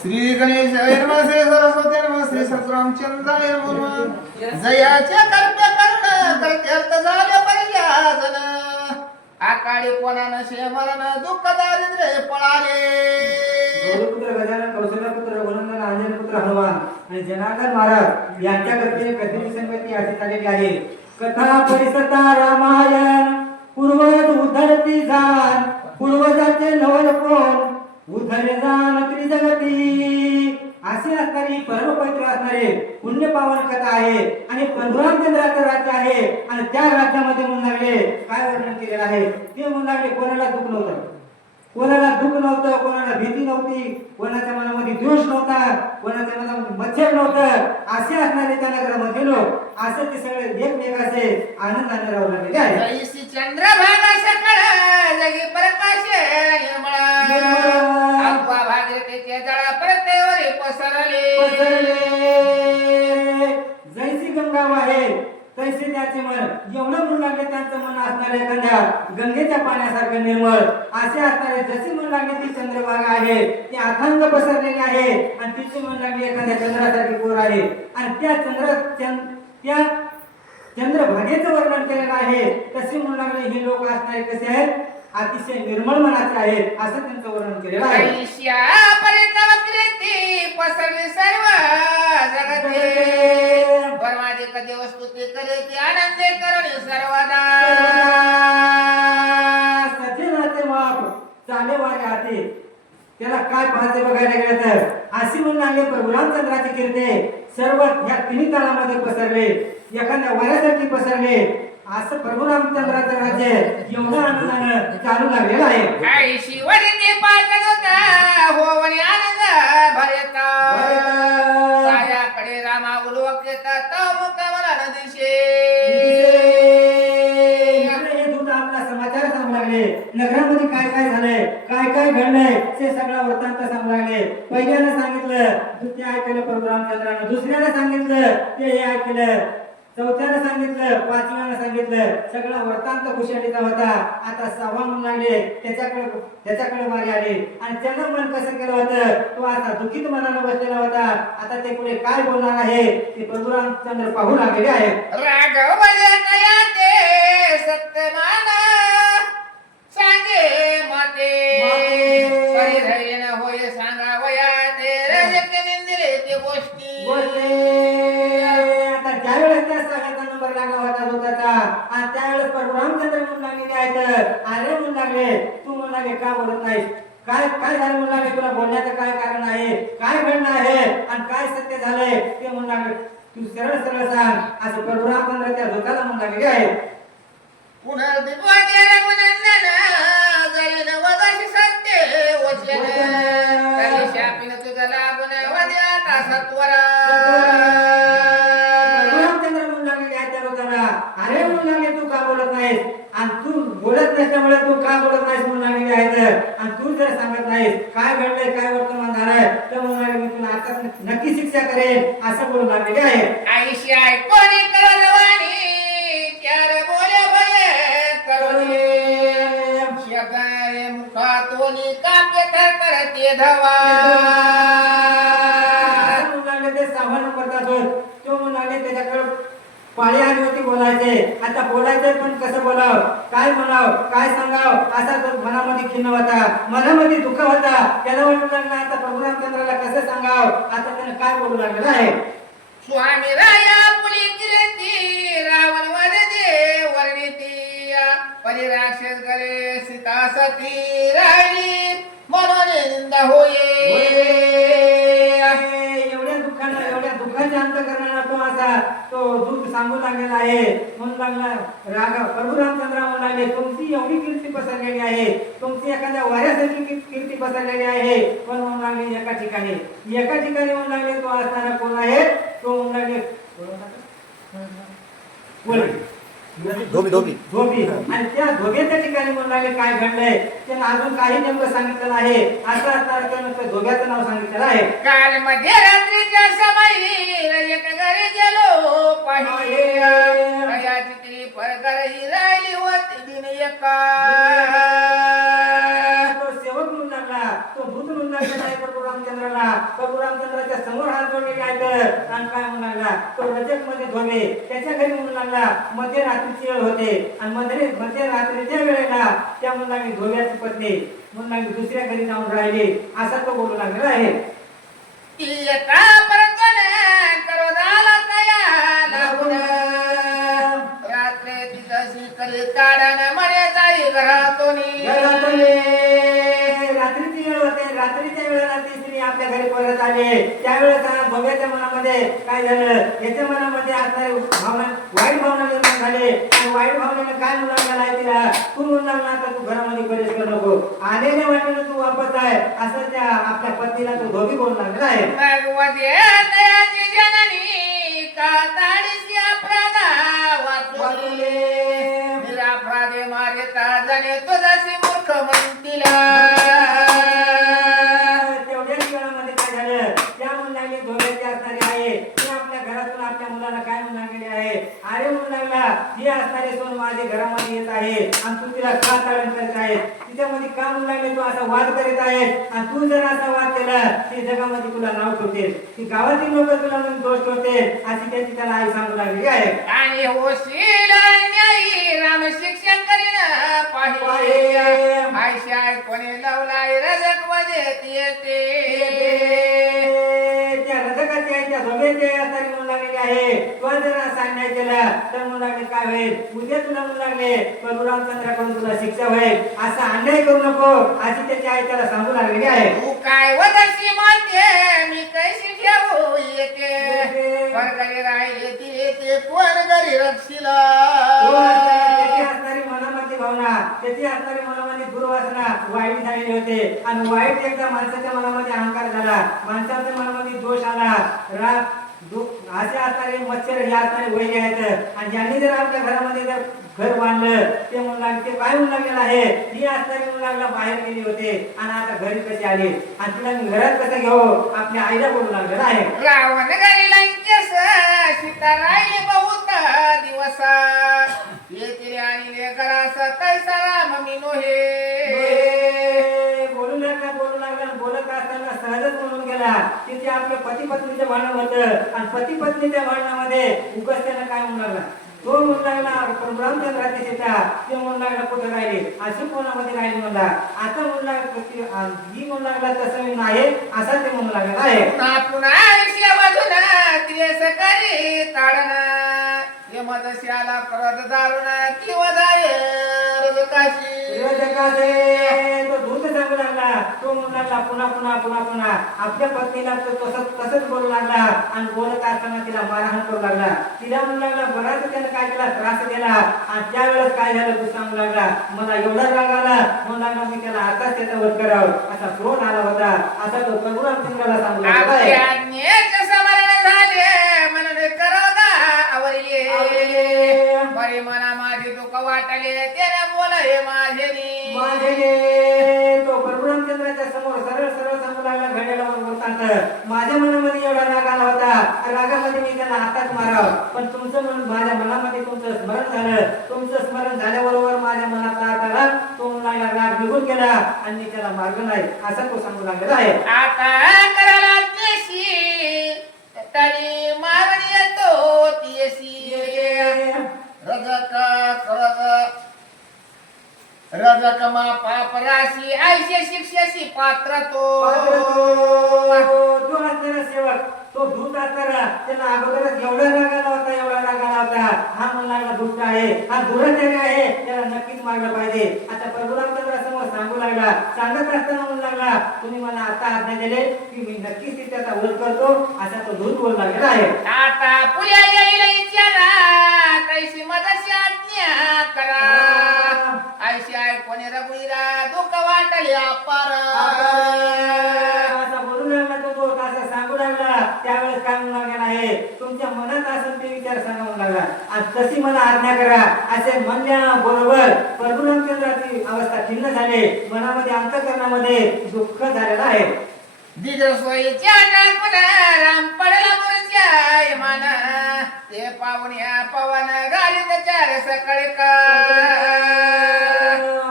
श्री गणेश नमः श्री सरस्वती श्री सतरामचंद्राय नमः। जयाच्या कल्प्य कर्ण कर्त्यर्थ झाले पर्याजन आकाळी कोणानं शेमरण दुःख दारिद्र्य पळाले। गौरीपुत्र गजानन कौशल्यपुत्र रघुनंदन हनुमान आणि जनार्दन महाराज यांच्या कथेने कथेची संगती अशी झालेली आहे. कथा परिसता रामायण पूर्वज उधरती जाण पूर्वजाचे नवल कोण? उधरे जाण जगती. असे असणारी परमपवित्र असणारे पुण्य पावन कथा आहे. आणि पंधुरामचंद्राचं राज्य आहे. आणि त्या राज्यामध्ये म्हणून काय वर्णन केलेलं आहे? ते म्हणून कोणाला दुःख नव्हतं? कोणाला दुःख नव्हतं? कोणाला भीती नव्हती? कोणाच्या मनामध्ये द्वेष नव्हता? कोणाच्या मनामध्ये मच्छर नव्हतं? असे असणारे त्या नगरामध्ये लोक असे ते सगळे एकमेकाचे आनंदाने राहू लागलेले आहे चंद्रभागा सकाळ जगी प्रकाश पसरले जैसी गंगा वाहे तैसे त्याचे मन. एवढं म्हणू लागले त्यांचं मन असणारे एखाद्या गंगेच्या पाण्यासारखं निर्मळ. असे असणारे जसे म्हणू लागले ती चंद्रभागा आहे ती अथांग पसरलेली आहे आणि तिचे म्हणू लागले एखाद्या चंद्रासारखी कोर आहे. आणि त्या चंद्र त्या चंद्रभागेचं वर्णन केलेलं आहे. तसे म्हणू लागले हे लोक असणारे कसे आहेत? अतिशय निर्मळ मनाचे आहेत असं त्यांचं वर्णन केलेलं आहे. पसरली सर्व जगते. परमादी कधी वस्तू ती करे ती आनंदे करणे सर्वदा. सचिनाचे माप चाले हाते त्याला काय पाहते बघायला गेलं तर अशी म्हणून लागले प्रभू रामचंद्राची कीर्ती सर्व ह्या तिन्ही तळामध्ये पसरले. एखाद्या वाऱ्यासारखी पसरले. असं प्रभू रामचंद्राचं राज्य एवढं आनंदानं चालू लागलेलं आहे. वडिने पाठत होता होवणी आनंद भरता सायाकडे रामा उलवक येतात इकडे हे दूत आपला समाचार सांगू लागले. नगरामध्ये काय काय झालंय काय काय घडलंय ते सगळं वृत्तांत सांगू लागले. पहिल्यानं सांगितलं ते ऐकलं प्रभू रामचंद्रानं. दुसऱ्यानं सांगितलं ते हे ऐकलं. चौथ्यानं सांगितलं पाचव्यानं सांगितलं सगळा वृत्तांत कुशालीचा होता. आता सव्वा म्हणून लागले त्याच्याकडे त्याच्याकडे वारी आले. आणि त्यानं मन कसं केलं होतं? तो आता दुःखित मनानं बसलेला होता. आता ते पुढे काय बोलणार आहे? ते प्रभू रामचंद्र पाहू लागलेले आहेत. राघव बजतया ते सत्यमान सांगे माते. माते. परिधैर्य न होय सांगावया ते. रजत निंदिले ते गोष्टी. बोलले लागला होता दुधाचा आणि त्यावेळेस प्रभू रामचंद्र म्हणून लागलेले आहेत अरे म्हणून लागले. तू म्हणून लागले का बोलत नाहीस? काय काय झालं म्हणून लागले? तुला बोलण्याचं काय कारण आहे? काय घडणं आहे? आणि काय सत्य झालंय? ते म्हणून लागले. तू सरळ सरळ सांग. असं प्रभू रामचंद्र त्या दुधाला म्हणून जळीन वदशी सत्य वचन तरी शापिन तुझं लागून वद्याता सत्वरा रामचंद्र म्हणून लागलेले आहेत त्या लोकांना अरे म्हणून लागले तू का बोलत नाहीस आणि तू बोलत का बोलत नाहीस म्हणून लागलेले आहेत आणि तू जर सांगत नाहीस काय घडलंय काय वर्तमान झालंय तर म्हणून लागले मी तुला आता नक्की शिक्षा करेन असं बोलून लागलेले आहे. आईशी ऐकोनी करवाणी त्यार बोले भये करुणी शब्दाने मुखातोनी काप्य थर करते धवा. असं म्हणून लागले ते करतात म्हणून लागले त्याच्याकडे पाळी आली होती बोलायचे. आता बोलायचंय पण कसं बोलाव? काय म्हणाव? काय सांगाव? असा तो मनामध्ये खिन्न होता. मनामध्ये दुःख होता. त्याला वाटू लागला आता प्रभू रामचंद्राला कसं सांगाव? आता त्यानं काय बोलू लागलेलं आहे? स्वामी राया पुली किरती रावण वदते वर्णिती परिराक्षस गरे सीता सती राहिली. म्हणून निंदा होये. एवढ्या दुःखानं एवढ्या दुःखाच्या अंत करणारा तो असा तो दूध सांगू लागलेला आहे. म्हणून लागला रागा प्रभू रामचंद्र म्हणून लागले तुमची एवढी कीर्ती पसरलेली आहे. तुमची एखाद्या वाऱ्यासारखी कीर्ती पसरलेली आहे. पण म्हणून लागले एका ठिकाणी. एका ठिकाणी म्हणू लागले तो असणारा कोण आहे? तो म्हणू लागले बोल. धोबी धोबी. धोबी. आणि त्या धोब्याच्या ठिकाणी म्हणून लागले काय घडलंय? त्यानं अजून काही नेमकं सांगितलेलं आहे. असं त्यानं त्या धोब्याचं नाव सांगितलेलं आहे. काल मध्यरात्रीच्या समयी एक घरी गेलो ती परगर ही राहिली होती दिन एका तो सेवक म्हणून लागला तो दूत म्हणून लागला आहे प्रभू रामचंद्राला प्रभू रामचंद्राच्या समोर हात जोडले काय तर आणि काय म्हणू लागला तो रजकमध्ये धोबे त्याच्या घरी म्हणू लागला मध्यरात्रीची वेळ होते. आणि मध्ये मध्यरात्रीच्या वेळेला त्या लागली धोब्याची पत्नी म्हणू लागली दुसऱ्या घरी जाऊन राहिली. असा तो बोलू लागलेला आहे. रात्री तिथं करी ताडानं म्हणे जाई घरातून घरातले रात्रीची वेळ होते रात्रीच्या वेळेला ती स्त्री आपल्या घरी परत आली. त्यावेळेस त्या धोब्याच्या मनामध्ये काय झालं? याच्या मनामध्ये असणारे भावना वाईट भावना निर्माण झाले. आणि वाईट भावनेनं काय लागला आहे तिला? तू लागला आता तू घरामध्ये प्रवेश करू नको. आलेल्या वाटेनं तू वापस आहे. असं त्या आपल्या पत्नीला तो धोबी बोलू लागला आहे. भगवते जननी काताडीची अपराधा वाचले वाचले. निरापराधे मारे ताजने तुझाशी मूर्ख म्हणतीला तेवढ्याच वेळामध्ये काय झालं त्या मुलाने धोऱ्याची असणारी आहे ती आपल्या घरातून आपल्या मुलाला काय म्हणून लागलेली आहे अरे म्हणून लागला ही असणारी सोन माझ्या घरामध्ये येत आहे आणि तू तिला का ताडण करत आहे. तिच्यामध्ये का म्हणून लागले तू असा वाद करीत आहे. आणि तू जर असा वाद केला ती जगामध्ये तुला नाव ठेवतील ती गावातील लोक तुला म्हणून दोष ठेवतील अशी त्याची त्याला आई सांगू लागली आहे. आणि होशील न्यायी राम शिक्षा करीन पाहिजे. पाहे. आयशा कोणी लावलाय रजक वजेत येते. त्या रजकाची आहे? त्या झोपेची आहे असणारी म्हणू लागलेली आहे. तो जर अन्याय केला तर म्हणू लागले काय होईल? उद्या तुला म्हणू लागले प्रभू रामचंद्राकडून तुला शिक्षा होईल. असा अन्याय करू नको. अशी त्याची आई त्याला सांगू लागलेली आहे. तू काय वदशी मानते? मी कैशी ठेवू येते? ती येते. कोण घरी रक्षिला भावना त्याची असणारी मनामध्ये दुर्वासना वाईट झालेली होते. आणि वाईट एकदा माणसाच्या मनामध्ये अहंकार झाला माणसाच्या मनामध्ये दोष आला राग असे असणारे मच्छर हे असणारे वैरी आहेत आणि ज्यांनी जर आपल्या घरामध्ये जर घर बांधलं. ते म्हणू लागले ते म्हणू लागलेलं आहे. ही असणारी म्हणू लागला बाहेर गेली होते. आणि आता घरी कशी आली? आणि तिला मी घरात कसं घेऊ? आपल्या आईला बोलू लागलेलं आहे रावण घरी लंकेस सीता राहिली बहुत दिवस. येतील आणि तैसा राम मी नोहे बोलू लागला बोलू लागला. बोलत असताना सहजच म्हणून गेला. तिथे आपल्या पती पत्नीचं भांडण होतं. आणि पती पत्नीच्या भांडणामध्ये उगाच त्यानं काय म्हणू लागला? तो म्हणू लागला रामचंद्राची सीता ते म्हणू लागला कुठे राहिले? अशी कोणामध्ये राहिले म्हणला? आता म्हणू लागला ही म्हणू लागला तसं मी नाही. असा ते म्हणू लागला आहे. पुन्हा सकाळी ताडण हे मदस्याला करत दारुण किंवा जाय तो दूत सांगू लागला. तो म्हणू लागला पुन्हा पुन्हा पुन्हा पुन्हा. आपल्या पत्नीला तो तसंच तसंच बोलू लागला. आणि बोलत असताना तिला मारहाण करू लागला. तिला म्हणू लागला बराच त्याने काय केला? त्रास दिला आणि त्यावेळेस काय झालं? तू सांगू लागला. मला एवढा राग आला. म्हणू लागला मी त्याला आताच त्याचा वध करावं. असा क्रोध आला होता. असा तो प्रभू रामचंद्राला सांगू लागला. माझे तो परशुरामचंद्राच्या समोर सरळ सरळ सांगू लागला घड्याला बोलतात माझ्या मनामध्ये एवढा राग आला होता. रागामध्ये मी त्याला हातात माराव. पण तुमचं मन माझ्या मनामध्ये तुमचं स्मरण झालं. तुमचं स्मरण झाल्याबरोबर माझ्या मनात राग आला. तो म्हणला राग निघून गेला आणि मी त्याला मार्ग नाही. असा तो सांगू लागलेला आहे. आता देशी तरी मारून येतो तियशी रजक रजकमा पापराशी मा पाप राशी आयशे शिक्षेशी पात्र तो. तो असणारा सेवक तो दूत असणारा त्याला अगोदरच एवढा राग आला होता एवढा राग आला होता. हा म्हणू लागला दुष्ट आहे. हा दुराचारी आहे. त्याला नक्कीच मारलं पाहिजे. आता प्रभू रामचंद्र समोर सांगू लागला. सांगत असताना म्हणू लागला तुम्ही मला आता आज्ञा दिले की मी नक्कीच त्याचा वध करतो. असा तो दूत बोलू लागलेला आहे आता पुढे येईल इच्छाला कैशी मदशी आज्ञा करा. आयशी आय कोणी रघुईरा दुःख वाटले अपार असा बोलू लागला तो दूत असा सांगू लागला त्यावेळेस काय म्हणू लागलेला आहे. तुमच्या मनात असेल ते विचार सांगा म्हणू लागला आणि तशी मला आज्ञा करा असे म्हणल्या बरोबर. प्रभू अवस्था खिन्न झाली. मनामध्ये अंतकरणामध्ये दुःख झालेलं आहे. दिगसोयीच्या टाकून राम पडला मुरच्या मान ते पाहुण्या पवन गाली चार सकाळी का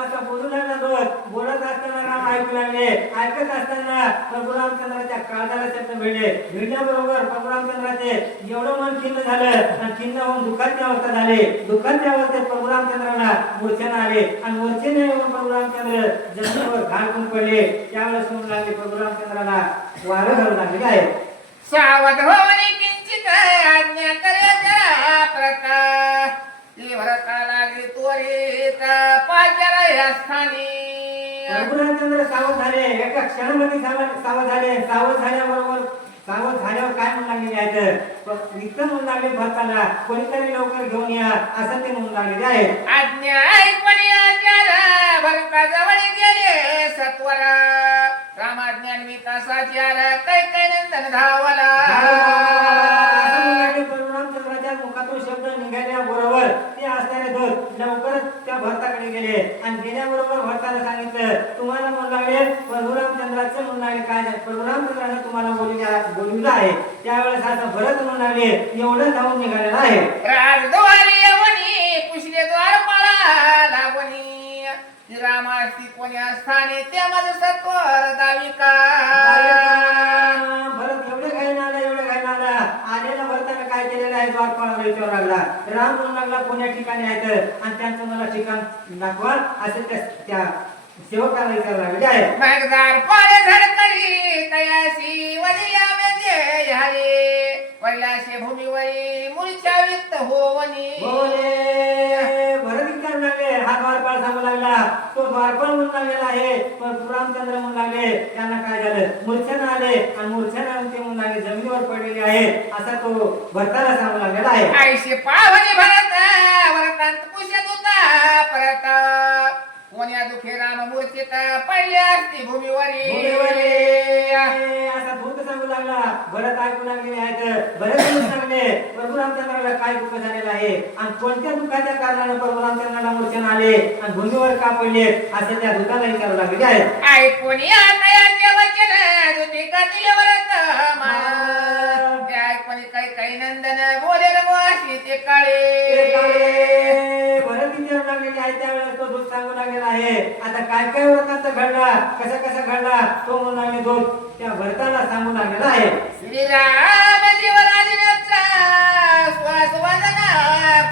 आता बोलू लागला दोष बोलत असताना राम ऐकू लागले लागले ऐकत असताना प्रभू रामचंद्राच्या काळजाला शब्द भिडले भिडल्याबरोबर प्रभू रामचंद्राचे एवढं मन खिन्न झालं आणि खिन्न होऊन दुःखाची अवस्था झाली. दुःखाच्या अवस्थेत प्रभू रामचंद्राला मूर्छना आले आणि मूर्छेने येऊन प्रभू रामचंद्र जमिनीवर घालून पडले. त्यावेळेस होऊन लागले प्रभू रामचंद्राला वारं घालू लागले आहे. सावध होणे किंचित आज्ञा करे जरा लागली त्वरित पाचारा या स्थानी. प्रभुरामचंद्र सावध झाले. एका क्षणामध्ये सावध सावध झाले. सावध झाल्याबरोबर सावध झाल्यावर काय म्हणू लागलेले आहेत? इथं म्हणू लागले भरताना कोणीतरी लवकर घेऊन या असं ते म्हणू लागलेले आहेत. आज्ञा ऐकून आचारा भरता जवळ गेले सत्वरा. रामाज्ञान विकासाचार कै कै नंदन धावला असं म्हणू लागले परशुरामचंद्राच्या मुखातून शब्द निघाल्याबरोबर ते असणारे दूत लवकरच त्या भरताकडे गेले आणि गेल्याबरोबर भरताला सांगितलं तुम्हाला म्हणू लागले परशुरामचंद्राचं म्हणू लागले काय झालं? परशुरामचंद्रानं तुम्हाला बोलविल्या बोलविलं आहे त्यावेळेस असं भरत म्हणू लागले एवढं जाऊन निघालेलं आहे राजद्वारी यवनी पुसले द्वार पळा लागवणी रामासी कोण्या स्थानी ते माझं सत्वर दाविका भरत एवढे घाईन आला एवढे घाईन आला आलेला भरताना काय केलेलं आहे द्वारपाळाला विचारू लागला राम म्हणू लागला कोण्या ठिकाणी आहेत आणि त्यांचं मला ठिकाण दाखवा असं त्या त्या सेवकाला विचारू लागले. आहे मगदार पाळे धडकली तयासी वलिया मेदे हरे वैलाशे भूमीवरी मूळच्या वित्त होवनी. बोले. भरत विचारू लागले हा द्वारपाळ सांगू लागला. तो द्वारपाळ म्हणून लागलेला आहे. पण रामचंद्र म्हणून लागले. त्यांना काय झालं? मूर्छना आले आणि मूर्छना आले ते म्हणून लागले. जमिनीवर पडलेले आहे. असा तो भरताला सांगू लागलेला आहे. आईशी पावनी भरत वरकांत पुष्यत होता परत कोण्या दुखे राम मूर्तीत पडले असती भूमीवरी? भूमीवरी. असा भूत सांगू लागला. भरत ऐकू लागलेले आहेत. भरत म्हणू लागले. प्रभू रामचंद्राला काय दुःख झालेलं आहे? आणि कोणत्या दुःखाच्या कारणाने प्रभू रामचंद्राला मूर्छना आले आणि भूमीवर का पडले? असे त्या दुःखाला विचारू लागलेले आहेत. ऐकून या तयाचे वचन दुधी कधी वरत ते ऐकून काही काही नंदन बोले रमवाशी ते ते काळे. म्हणजे काळे भरत विचारू लागलेले त्यावेळेस तो दूध सांगू लागलेला आहे? आता काय काय व्रतांचा घडला कसा कसा घडला तो म्हणून आम्ही दूध त्या भरताला सांगू लागलेला आहे. श्रीराम जीवराजीचा श्वास वदना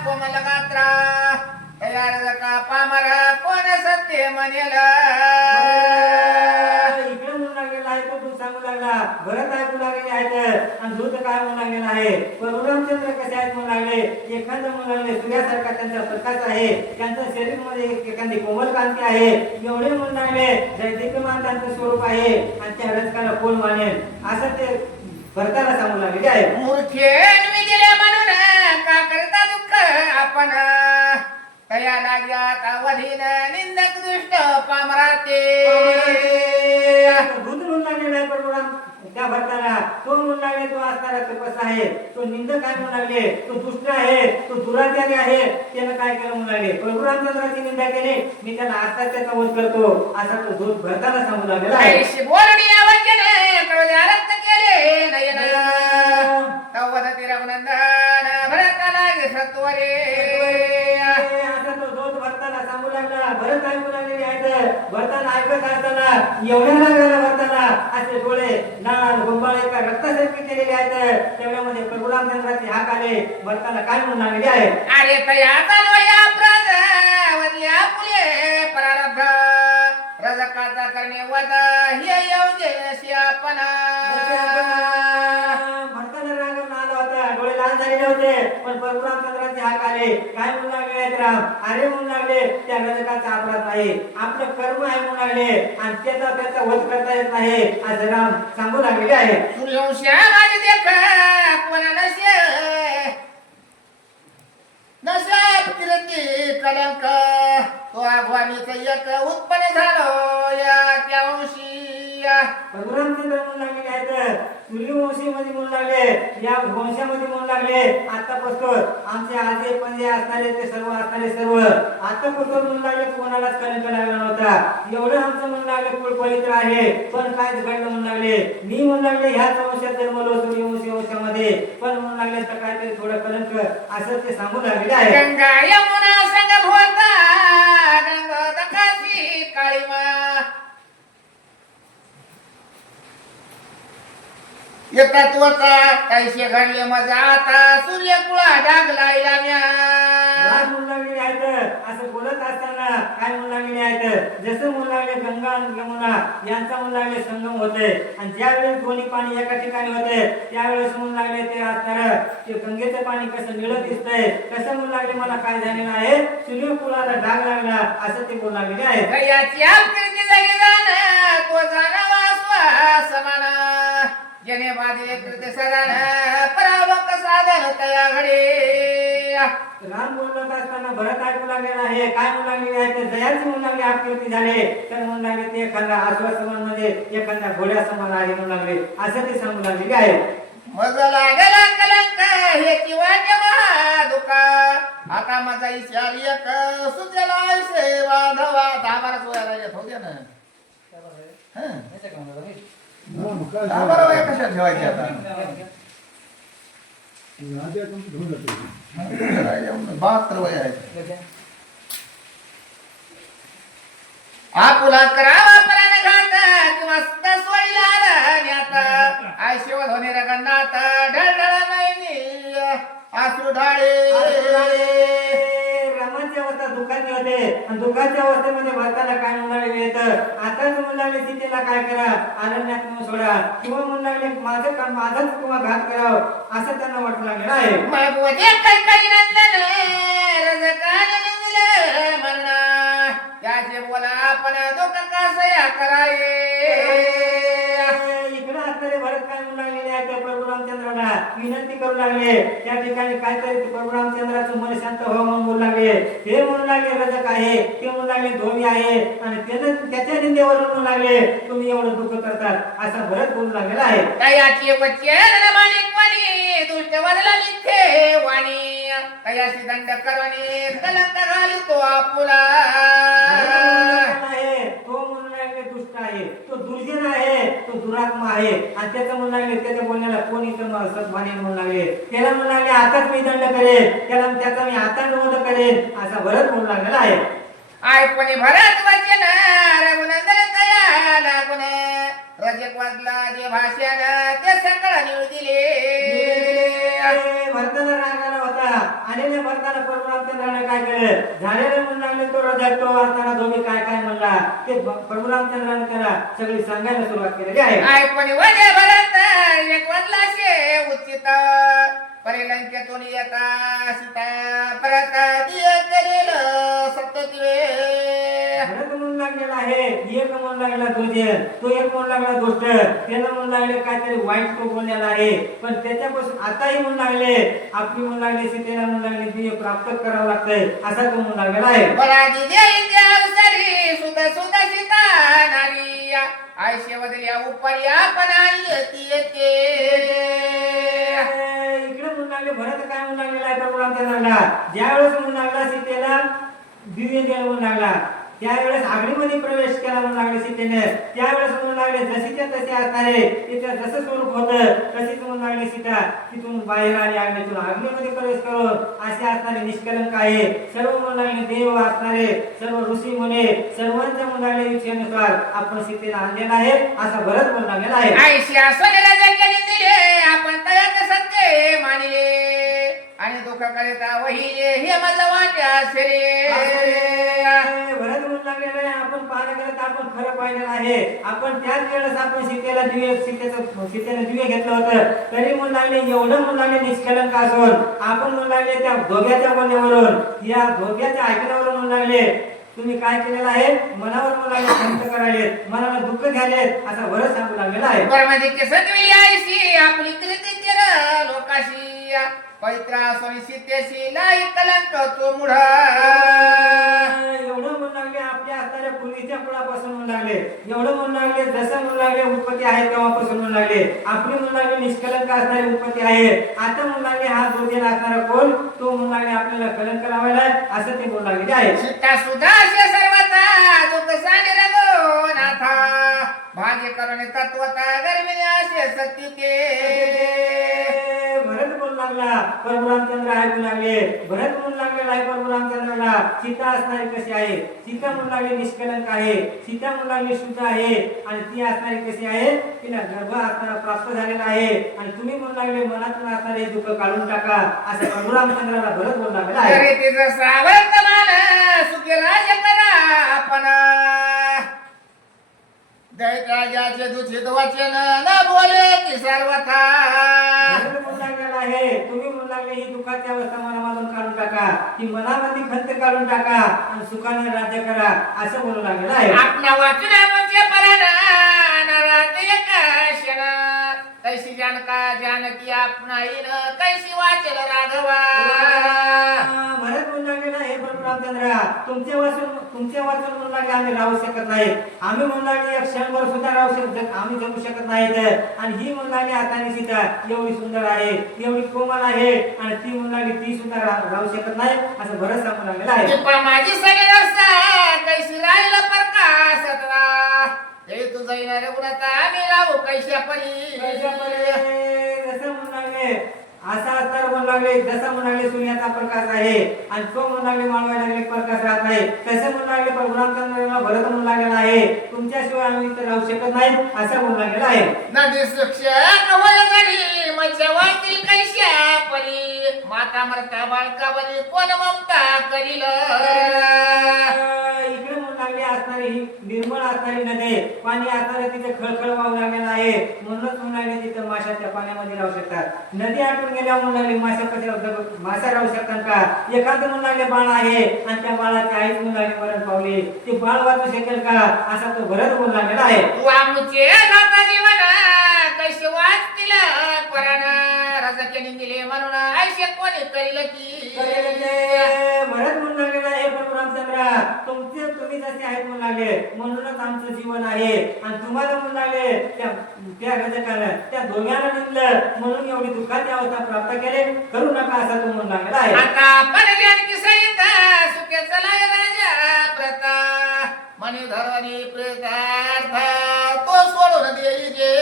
कोमल गात्रा तयार का पामरा कोण सत्य म्हणेला इकडे म्हणू लागलेला आहे तो दूध सांगू लागला भरत ऐकू लागलेले आहेत आणि दूध काय म्हणू लागलेला आहे? परशुरामचंद्र कसे आहेत म्हणू लागले? एखादं म्हणू लागले सूर्यासारखा त्यांचा प्रकाश आहे त्यांच्या शरीरमध्ये एक एखादी कोमल कांती आहे. एवढे म्हणू लागले जयदीप्यमान त्यांचं स्वरूप आहे आणि त्या रचकाला कोण मानेल? असं ते भरताला सांगू लागलेले आहे मूर्खे म्हणून का करता दुःख आपण? तया लाग्यात अवधीन निंदक दुष्ट पामराते म्हणून लागलेला आहे परशुराम त्या भक्ताला तो म्हणून लागले तो असणारा तो कसा आहे तो निंदक काय म्हणून लागले? तो दुष्ट आहे तो दुराचारी आहे. त्यानं काय केलं म्हणून लागले? निंदा केली. मी त्याला त्याचा वध करतो. असा तो दूध भरताना सांगू लागलेला आहे. बोलणी वचन कळू रक्त केले. नयन. तवदती रघुनंदन भरताला सत्वरे. लागला भरत ऐकू लागलेले आहेत भरताना ऐकत असताना एवढ्या लागला भरताना असे डोळे लाल गोंबाळे का रक्तासारखे केलेले आहेत. तेवढ्यामध्ये प्रभुरामचंद्राचे हाक आले. भरताना काय म्हणून लागलेले आहे? अरे तया तन्वया प्रद वदल्या फुले प्रारब्ध. रजकाचा करणे वद हे येऊ दे आपणा भरताना रागावून आला होता डोळे लाल झालेले होते. पण परशुराम चंद्राचे हाक आले. काय म्हणू लागले राम अरे म्हणू लागले त्या रजकाचा अपराध नाही आपलं कर्म आहे म्हणू लागले. आणि त्याचा त्याचा वध करता येत नाही. असं राम सांगू लागलेले आहे. कलंक. तो आगवानीच एक उत्पन्न झालो. या त्या वंशी मध्ये लागले या वंशामध्ये लागले आमचे आजे असणारे ते सर्व असणारे सर्व. लागले कोणालाच कलंक लागला नव्हता. एवढं आमचं म्हणू लागले कुळ आहे. पण काय घडलं म्हणून लागले? मी म्हणून लागले ह्याच वंशात जन्मलो सूर्यवंशी वंशामध्ये. पण म्हणू लागले तर काहीतरी थोडं कलंक असं ते सांगू लागले आहे गंगा यमुना संगम होता गंग दखाची काळीमा येतात वता काहीशे घडले मजा आता सूर्य कुळा डाग लायला म्या. राग म्हणू लागलेले आहेत? असं बोलत असताना काय म्हणू लागलेले आहेत? जसं गंगा आणि यमुना यांचा संगम होते. आणि ज्या वेळेस दोन्ही पाणी एका ठिकाणी होते त्यावेळेस लागले ते असणार ते गंगेचं पाणी कसं निळत दिसतंय कसं म्हणू लागले मला काय झालेलं आहे? सूर्यकुळाला डाग लागला असं ते बोलू लागलेले आहेत. गयाची आकृती जागी जाण तो जाणावा श्वास जने बाधिले कृती सदान परावक साधन तया घडे राम बोलत असताना भरत ऐकू लागलेला आहे काय म्हणू लागलेले आहे ते जयाची म्हणू लागले आकृती झाले. तर म्हणू लागले ते एखादा आश्वासनमध्ये एखाद्या घोड्या समान आहे म्हणू लागले. असं ते सांगू लागलेले आहे. मज लागला कलंक हे किंवा दुका. आता माझा इशार एक सुजला ऐसे वाधवा दहा बारा सोळा येत होते ना. हं. दहा बारा कशा ठेवायची आता? बहात्तर वय आहे. आपुला करावा पराने घात मस्त सोडीला आता आय शिवत होणे रगन्नाथ ढळढळा नाही आसू ढाळे. ग्रामांची अवस्था दुःखाची होते. आणि दुःखाच्या अवस्थेमध्ये भारताला काय म्हणू लागले येत आताच म्हणू लागले सीतेला काय करा? अरण्यात नेऊन सोडा. किंवा म्हणू लागले माझं काम माझाच किंवा घात करावं असं त्यांना वाटू लागलेलं आहे त्याचे बोला आपण दुःख कसया कराये असणारे भरत काय म्हणू लागलेले आहेत त्या प्रभू रामचंद्राला विनंती करू लागले त्या ठिकाणी काहीतरी प्रभू रामचंद्राचं मन शांत व्हावं म्हणून बोलू लागले हे म्हणू लागले रजक आहे ते म्हणू लागले धोबी आहे आणि त्यानं त्याच्या निंदेवर म्हणू लागले तुम्ही एवढं दुःख करतात असा भरत बोलू लागलेला आहे कयाची वचन माणिक वाणी दुष्ट वदला लिथे वाणी कयाशी दंड कलंक तो आपुला भरत म्हणू लागलेला आहे तो म्हणू लागले दुष्ट आहे. तो दुर्जन आहे. तो दुरात्मा आहे. आणि त्याचं म्हणू लागले त्याच्या बोलण्याला कोणी तर सद्भाने म्हणू लागले? त्याला म्हणू लागले आताच मी दंड करेन. त्याला त्याचा मी आता नोंद करेन. असा भरत म्हणू लागलेला आहे. आयपणे भरत वचन रघुनंदन तया लागून रजक वाजला जे भाषण ते सकळ निळ दिले. भरताना राग झालेल्या होता आलेल्या भरताना परशुरामचंद्राने काय केलं झालेलं म्हणू लागले तो रजक तो वाचताना धोबी काय काय म्हणला? ते परमरामचंद्राने त्याला सगळी सांगायला सुरुवात केलेली आहे. आयपणे वजे भरत एक वाजला उचित. परिलंकेतून येता सीता परत दिय करेल सत्य भरत म्हणून लागलेला आहे एक म्हणून लागला दुर्जन तो एक म्हणून लागला दुष्ट त्याला म्हणून लागले काहीतरी वाईट तो बोललेला आहे. पण त्याच्यापासून आताही म्हणून लागले आपली म्हणून लागले सीतेला म्हणून लागले दिय प्राप्त करावं लागतंय असा तो म्हणून लागलेला आहे. बरादी देई देवसरी सुत सुत सीता नारी. आयशे बदल्या उपरी आपण आणली ती येते इकडे म्हणून लागले भरत काय म्हणून लागलेला आहे प्रभू रामचंद्राला? ज्यावेळेस म्हणून लागला सीतेला दिव्य द्यायला म्हणून लागला. त्यावेळेस आगडीमध्ये प्रवेश केला म्हणून लागले सीतेने त्यावेळेस म्हणून लागले जशीच्या तसे असणारे. तिथे जसं स्वरूप होतं तशीच म्हणून लागले सीता. तिथून बाहेर आली अग्नीतून आग्नेमध्ये प्रवेश करून असे असणारे निष्कलंक आहे. सर्व म्हणून लागले देव असणारे सर्व ऋषी मुने सर्वांच्या म्हणून लागले विषयानुसार आपण सीतेला आणलेला आहे असा भरत म्हणून लागलेला आहे. आपण तयार सत्य मानले. आणि दुःख करिता वहिले हे मला वाट्या शरीर भरत म्हणून लागलेलं आहे आपण पाहणं तर आपण खरं पाहिलेलं आहे. आपण त्याच वेळेस आपण सीतेला दिवे सीतेचं सीतेला दिवे घेतलं होतं. तरी म्हणून लागले एवढं म्हणून लागले निष्कलंक असून. आपण म्हणून लागले त्या धोक्याच्या बोलण्यावरून या धोक्याच्या ऐकण्यावरून म्हणून लागले. तुम्ही काय केलेलं आहे? मनावर लागले शांत करायले. मनाला दुःख घ्याले असा भरत सांगू लागलेला आहे. परमध्ये सगळी आयशी आपली कृती केर लोकाशी. पवित्रा स्वामी सीतेशी लाई कलंक तो मुढ. एवढं म्हणू लागले आपल्या असणाऱ्या पूर्वीच्या कुळापासून म्हणू लागले. एवढं म्हणू लागले जसं म्हणू लागले उत्पत्ती आहे तेव्हापासून म्हणू लागले. आपली म्हणू लागले निष्कलंक असणारी उत्पत्ती आहे. आता म्हणू लागले हा दुर्जन असणारा कोण? तो म्हणू लागले आपल्याला कलंक लावायला असं ते म्हणू लागले. आहे. सीता सुद्धा असे सर्वता दुःख सांगे रगो नाथा. भाग्य करून तत्वता गर्मिने असे सत्य के भरत म्हणू लागला परमरामचंद्र रामचंद्र ऐकू लागले. भरत म्हणू लागलेला आहे परमरामचंद्राला सीता असणारी कशी आहे? सीता म्हणू लागली निष्कलंक आहे. सीता म्हणू लागली शुद्ध आहे. आणि ती असणारी कशी आहे? तिला गर्भ असणारा प्राप्त झालेला आहे. आणि तुम्ही म्हणू लागले मनातून असणारे दुःख काढून टाका. असं परमरामचंद्राला भरत म्हणू लागला आहे. अरे तिचं सावरत वचन न बोले की सर्वथा आहे. तुम्ही म्हणू लागले ही दुःखाची अवस्था मनामधून काढून टाका. ही मनामध्ये खंत काढून टाका आणि सुखाने राज्य करा. असं म्हणू लागलेलं आहे आपला वाचनामध्ये म्हणजे परा काशन कैसी जानका जानकी आपणाईन कैसी वाचल राघवा? लागलेला प्रभू रामचंद्र? तुमचे वाचून तुमचे वाचून लागले आम्ही राहू शकत नाही आम्ही म्हणू लागले एक क्षणभर सुद्धा राहू शकत आम्ही जगू शकत नाहीत. आणि ही म्हणू लागली आता सीता एवढी सुंदर आहे एवढी कोमल आहे. आणि ती म्हणू लागली ती सुद्धा राहू शकत नाही असं भरत सांगू लागलेला आहे. माझी सगळी कैसी राहिल प्रकाशतला हे तुझा येणार गुणाता आम्ही राहू कैशा परी. जसं म्हणू लागले असा तर म्हणू लागले जसं म्हणू लागले सूर्याचा प्रकाश आहे. आणि तो म्हणू लागले मानवायला लागले प्रकाश राहत नाही. तसे म्हणू लागले प्रभू रामचंद्राला भरत म्हणू लागलेला आहे. तुमच्याशिवाय आम्ही इथे राहू शकत नाही असं म्हणू लागलेला आहे. नदी सुक्ष जरी मज्जा वाटतील कैशा परी माता मरता बाळका बरी कोण ममता करील? इकडे म्हणू लागली असणारी ही निर्मळ असणारी नदी पाणी असणारे तिथे खळखळ वाहू लागलेलं आहे. म्हणूनच म्हणू लागले तिथे माशा त्या पाण्यामध्ये राहू शकतात. नदी आटून गेल्यावर लागले माशा कशा राहू- मासा राहू शकतात का? एखादं म्हणू लागले बाळ आहे आणि त्या बाळाची म्हणू लागले मरण पावली. ते बाळ वाचू शकेल का? असा तो भरत बोलू लागलेला आहे. तू आमचे जाता जीवन कैसे वाचतील? पराण रजकेने दिले म्हणून ऐसे कोणी करील की? भरत म्हणू लागलेला आहे प्रभू रामचंद्र तुमचे तुम्ही जसे आहेत म्हणू लागले म्हणूनच आमचं जीवन आहे. आणि तुम्हाला म्हणू लागले त्या त्या रजकाला त्या दोघांना निघलं. म्हणून एवढी दुःखाची अवस्था प्राप्त केले. करू नका असा तो म्हणू लागलेला आहे. आता आपण जानकी सहित सुखे चलाय राजा प्रता. मनी धरणी प्रेतार्थ तो सोडून देईजे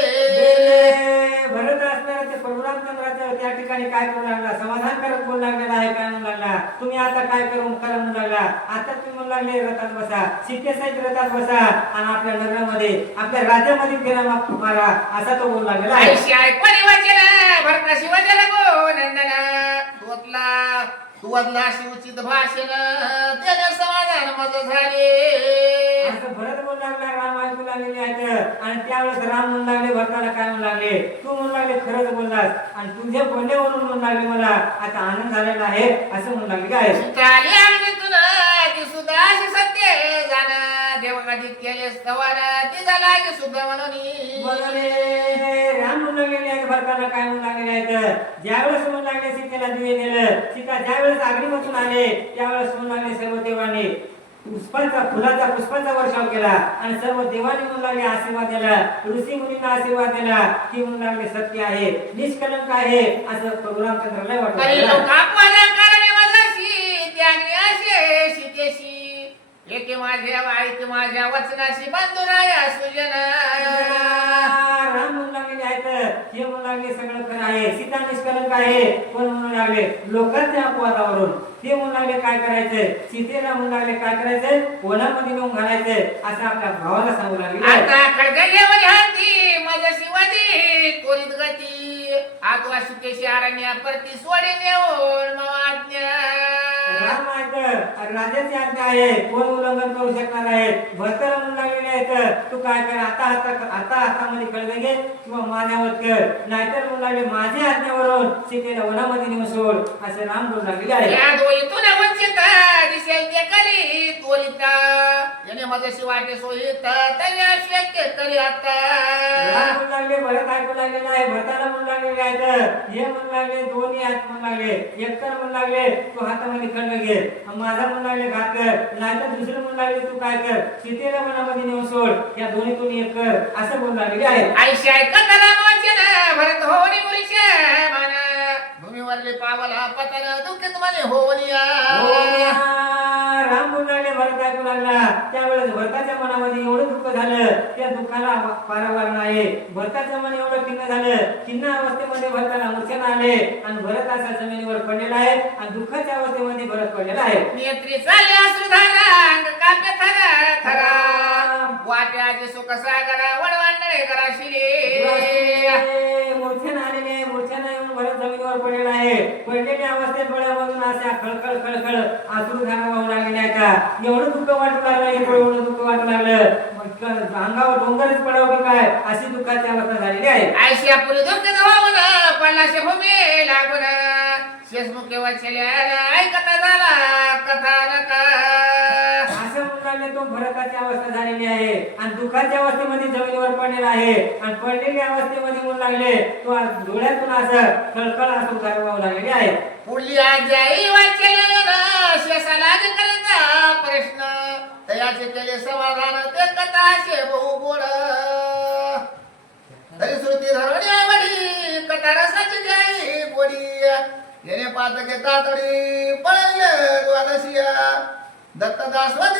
भरत असणारा ते प्रभू रामचंद्राच्या त्या ठिकाणी काय करू लागला? समाधान करत बोलू लागलेला आहे काय म्हणू लागला? तुम्ही आता काय करू करा म्हणू लागला? आता तुम्ही म्हणू लागले रथात बसा. सीतेसहित रथात बसा आणि आपल्या नगरामध्ये आपल्या राज्यामध्ये फेरा मा- मारा असा तो बोलू लागलेला आहे. भरताशी वचन गो नंदन. तुवतला तुवतला अशी उचित भाषण त्याने समाधान मज झाले. असं भरत बोलू लागला राम ऐकू लागलेले आहेत आणि त्यावेळेस राम म्हणू लागले भरताला काय म्हणू लागले? तू म्हणू लागले खरंच बोललास. आणि तुझे बोलणे म्हणून म्हणू लागले मला. आता आनंद झालेला आहे असं म्हणू लागले काय? सुताली आमची तुला ती सत्य जाण. देवगाजीत केले स्तवन ती झाला की सुद्धा म्हणून बोलले राम म्हणू लागलेले आहेत भरताला काय म्हणू लागलेले आहेत? ज्यावेळेस म्हणू लागले सीतेला दिवे नेलं सीता ज्यावेळेस अग्निमधून आले त्यावेळेस म्हणू लागले सर्व देवांनी. पुष्पांचा फुलाचा पुष्पांचा वर्षाव केला आणि सर्व देवांनी म्हणू लागले आशीर्वाद दिला ऋषी मुनींना आशीर्वाद दिला की म्हणू लागले सत्य आहे निष्कलंक आहे असं प्रभू रामचंद्राला वाटत एके माझ्या ऐके माझ्या वचनाशी बंधुराया सुजन. राम म्हणू लागलेले आहेत. हे म्हणू लागले सगळं खरं आहे. सीता निष्कलंक आहे. पण म्हणू लागले? लोकांच्या अपवादावरून. ते म्हणू लागले काय करायचंय? सीतेला म्हणू लागले काय करायचंय? वनामध्ये नेऊन घालायचंय? असं आपल्या भावाला सांगू लागले. आता हाती. माझ्या शिवाजी त्वरित गती. सुकेशी अरण्या परती राम राजाची आज्ञा आहे. कोण उल्लंघन करू शकणार आहे? आहेत. तू काय कर? आता आता आता हातामध्ये कळवे घे किंवा माझ्यावर कर. नाहीतर म्हणू लागले माझ्या आज्ञावरून सीतेला वनामध्ये नेऊन सोड. असं राम बोलू लागलेले आहे या दोईतून वंचित दिसेल ते करी याने माझ्याशी वाटे सोयीत तरी आता. राम म्हणू लागले भरत ऐकू लागलेला आहे भरताला म्हणू लागलेले आहेत हे म्हणू लागले दोन्ही हात म्हणू लागले. एकतर म्हणू लागले तू हातामध्ये खंड घे. माझा म्हणू लागले घात कर. नाहीतर दुसरं म्हणू लागले तू काय कर? सीतेला मनामध्ये नेऊन सोड. या दोन्हीतून एक कर. असं बोलू लागलेले आहे. आयुष्य ऐकत राम वचन भरत होणी मान. भूमीवरले पावला पतन दुःखित मने होवनिया राम लागले भरत लागला त्यावेळेस भरताच्या मनामध्ये एवढं दुःख झालं त्या दुःखाला पारावार नाही. भरताचं मन एवढं खिन्न झालं खिन्न अवस्थेमध्ये भरताला मूर्छना आले. आणि भरत असा जमिनीवर पडलेला आहे आणि दुःखाच्या अवस्थेमध्ये भरत पडलेला आहे. नेत्री चालले अश्रुधारा अंग कापे थरा थरा. वाट्याचे सुख सागरा वडवांडळे करा शिले मूर्छना आलेली आहे मूर्छना परत जमिनीवर पडलेला आहे. पडलेल्या अवस्थेत डोळ्यामधून अशा खळखळ खळखळ आसरू धारा वाहू लागलेल्या आहेत. का एवढं दुःख वाटू लागलं एवढं एवढं दुःख वाटू लागलं. मग अंगावर डोंगरच पडावं की काय? अशी दुःखाची अवस्था झालेली आहे. आयशी आपलं दुःख धावून पन्नाशे भूमी लागून. शेषमुखे वाचल्या ऐकता झाला कथा नका असं तो भरताची अवस्था झालेली आहे. आणि दुःखाच्या अवस्थेमध्ये जमिनीवर पडलेला आहे. आणि पडलेल्या अवस्थेमध्ये म्हणून लागले तो डोळ्यातून असं खळखळ असं धारा लागलेली आहे. पुढली आज्याई प्रश्न. तयाचे केले समाधान ते कथाशे बहु गोड. तरी श्रुती धरणी आवडी कथा रसाची द्याई बोडी येणे पात घेता तरी पळले द्वादशिया दत्तदासवादी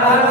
जय